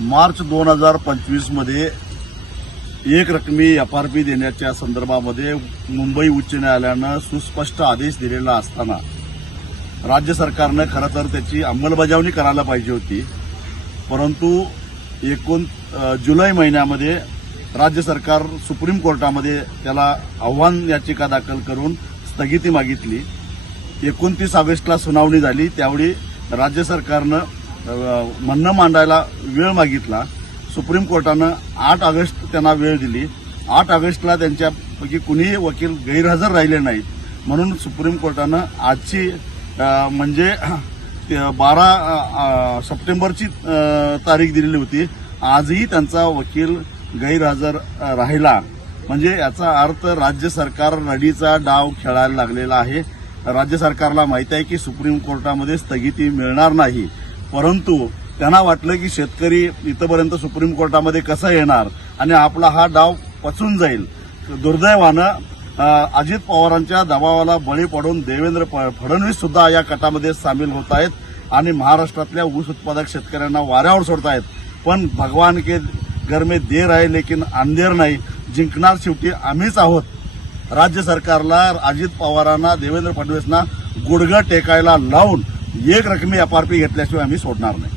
मार्च 2025 मध्ये एक रकमी एफआरपी देण्याच्या संदर्भामध्ये मुंबई उच्च न्यायालयानं सुस्पष्ट आदेश दिलेला असताना राज्य सरकारनं खरं तर त्याची अंमलबजावणी करायला पाहिजे होती। परंतु जुलै महिन्यामध्ये राज्य सरकार सुप्रीम कोर्टामध्ये त्याला आव्हान याचिका दाखल करून स्थगिती मागितली। 29 ऑगस्टला सुनावणी झाली। त्यावेळी राज्य सरकारनं म्हणणं मांडायला वेळ मागितला। सुप्रीम कोर्टानं 8 ऑगस्ट त्यांना वेळ दिली। 8 ऑगस्टला त्यांच्यापैकी कुणीही वकील गैरहजर राहिले नाहीत, म्हणून सुप्रीम कोर्टानं आजची म्हणजे 12 सप्टेंबरची तारीख दिलेली होती। आजही त्यांचा वकील गैरहजर राहिला, म्हणजे याचा अर्थ राज्य सरकार रडीचा डाव खेळायला लागलेला आहे। राज्य सरकारला माहिती आहे की सुप्रीम कोर्टामध्ये स्थगिती मिळणार नाही, परंतु त्यांना वाटलं की शेतकरी इथपर्यंत सुप्रीम कोर्टामध्ये कसा येणार आणि आपला हा डाव पचून जाईल। दुर्दैवानं अजित पवारांच्या दबावाला बळी पडून देवेंद्र फडणवीस सुद्धा या कटामध्ये सामील होत आहेत आणि महाराष्ट्रातल्या ऊस उत्पादक शेतकऱ्यांना वाऱ्यावर सोडतायत। पण भगवान के घर में देर आहे लेकिन अंधेर नाही, जिंकणार शेवटी आम्हीच आहोत। राज्य सरकारला अजित पवारांना देवेंद्र फडणवीसना गुडघा टेकायला लावून एक रकमी एफआरपी घेतल्याशिवाय आम्ही सोडणार नाही।